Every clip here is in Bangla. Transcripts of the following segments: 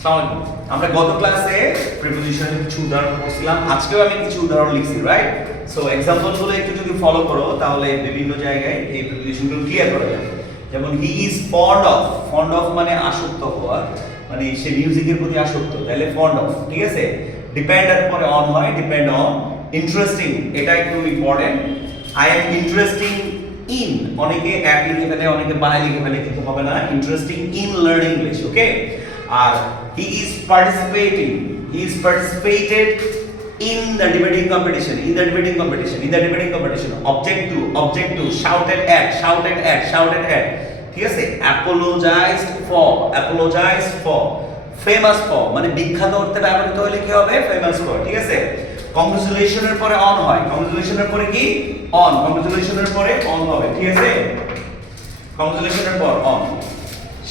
আসসালামু আলাইকুম। আমরা গত ক্লাসে প্রিপোজিশনের কিছু উদাহরণ পড়ছিলাম, আজকেও আমি কিছু উদাহরণ লিখছি, রাইট? সো এক্সাম্পলগুলো একটু যদি ফলো করো তাহলে বিভিন্ন জায়গায় এই প্রিপোজিশনগুলো ক্লিয়ার করা যাবে। যেমন হি ইজ ফন্ড অফ মানে আসক্ত হওয়া, মানে সে মিউজিকের প্রতি আসক্ত, তাহলে ফন্ড অফ, ঠিক আছে? ডিপেন্ড এর পরে অন হয়, ডিপেন্ড অন। ইন্টারেস্টিং, এটা একটু important. I am interesting in, অনেকে অ্যাট লিখে ফেলে, অনেকে বাই লিখে ফেলে, কিন্তু হবে না। Interesting in learning English, okay? আর he is participated in the debating competition, object to shouted at, ঠিক আছে? apologized for, famous for মানে বিখ্যাত করতে ব্যবহৃত হলে কি হবে? famous for, ঠিক আছে? congratulation এর পরে on হয়, congratulation এর পরে কি? on, congratulation এর পরে on হবে, ঠিক আছে? congratulation এর পর on.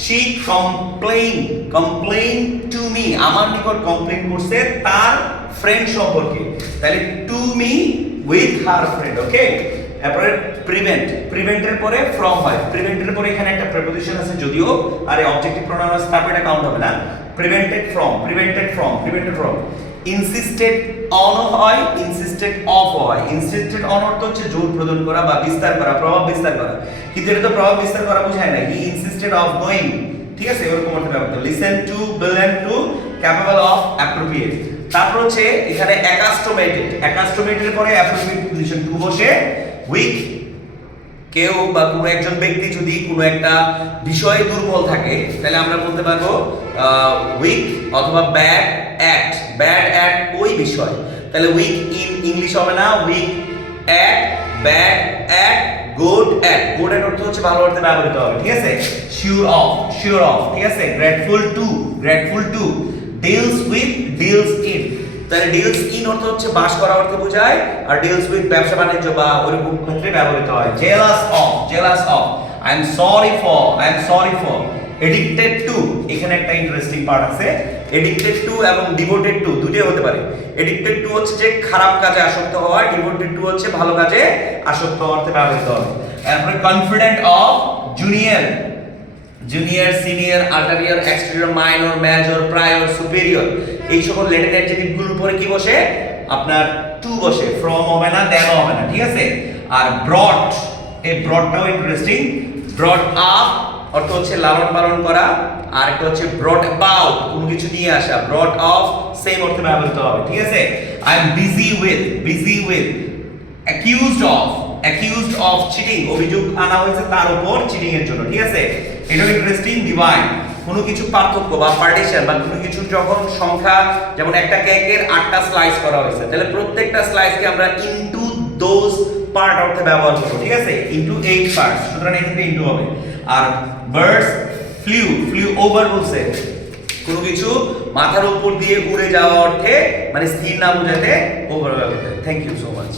She complained to me, আমার নিকট কমপ্লেইন করছে তার ফ্রেন্ড সম্পর্কে, তাহলে to me with her friend, ওকে? এরপরে প্রিভেন্ট এর পরে from হয়, প্রিভেন্ট এর পরে এখানে একটা প্রিপোজিশন আছে যদিও, আরে অবজেক্টিভ প্রোনাউন আছে, তারপরে এটা কাউন্ট হবে না। প্রিভেন্টেড from ইনসিস্টেড অন হয়, ইনসিস্টেড অফ হয়। ইনসিস্টেড অন অর্থ হচ্ছে জোর প্রদান করা বা বিস্তার করা, প্রভাব বিস্তার করা, কিন্তু এটা তো প্রভাব বিস্তার করা বোঝায় না। হি ইনসিস্টেড অফ গোইং, ঠিক আছে? এরকম অর্থে ব্যবহৃত। Listen to, belong to, capable of, appropriate. তারপর হচ্ছে এখানে অ্যাকাস্টোমেটেড পরে অ্যাপ্রোপ্রিয়েট পজিশন টু বসে। উইক, কেউ বা কোনো একজন ব্যক্তি যদি কোনো একটা বিষয়ে দুর্বল থাকে তাহলে আমরা বলতে পারবো উইক অথবা ব্যাড অ্যাট ওই বিষয়, তাহলে উইক ইন ইংলিশ হবে না, weak at, bad at, good at অর্থ হচ্ছে ভালো অর্থে ব্যবহৃত হবে, ঠিক আছে? শিওর অফ, ঠিক আছে? গ্রেটফুল টু, ডিলস ইন, তাহলে ডিলস ইন অর্থ হচ্ছে বাস করা অর্থে বোঝায়, আর ডিলস উইথ ব্যবসা বাণিজ্য বা ওরকম ক্ষেত্রে ব্যবহৃত হয়। Jealous of, I am sorry for. Addicted two, এখানে একটা ইন্টারেস্টিং পার্ট আছে। এডিক্টেড টু এবং ডিভোটেড টু দুটোই হতে পারে। এডিক্টেড টু হচ্ছে যে খারাপ কাজে আসক্ত হওয়া, ডিভোটেড টু হচ্ছে ভালো কাজে আসক্ত হওয়ার অর্থে ব্যবহৃত হবে। তারপরে confident of, junior, senior, ulterior, exterior, minor, major, prior, superior, এই সকল ল্যাটিন অ্যাডজেক্টিভগুলোর উপরে কি বসে? আপনার টু বসে, ফ্রম হবে না, দেন হবে না, ঠিক আছে? আর ব্রট, এই ব্রটটাও ইন্টারেস্টিং। ব্রট আপ অর্থ হচ্ছে লালন পালন করা, আর একটা হচ্ছে ব্রট অ্যাবাউট, কোনো কিছু নিয়ে আসা। ব্রট অফ সেম অর্থে ব্যবহৃত হবে, ঠিক আছে? I am busy with, accused of cheating, অভিযোগ আনা হয়েছে তার উপর চিটিং এর জন্য, ঠিক আছে? এটা ইন্টারেস্টিং। ডিভাইড, কোনো কিছু পার্থক্য বা পার্টিশন বা কোনো কিছু যখন সংখ্যা, যেমন একটা কেকের 8টা স্লাইস করা হয়েছে, তাহলে প্রত্যেকটা স্লাইসকে আমরা ইনটু দোজ পার্ট অর্থে ব্যবহার করব, ঠিক আছে? ইনটু 8 পার্টস, সুতরাং এখানে ইনটু হবে। আর বার্ডস ফ্লিউ ওভার বলছে কোনো কিছু মাথার উপর দিয়ে উড়ে যাওয়া অর্থে, মানে স্থির না বোঝাতে ওভার ব্যবহৃত। Thank you so much.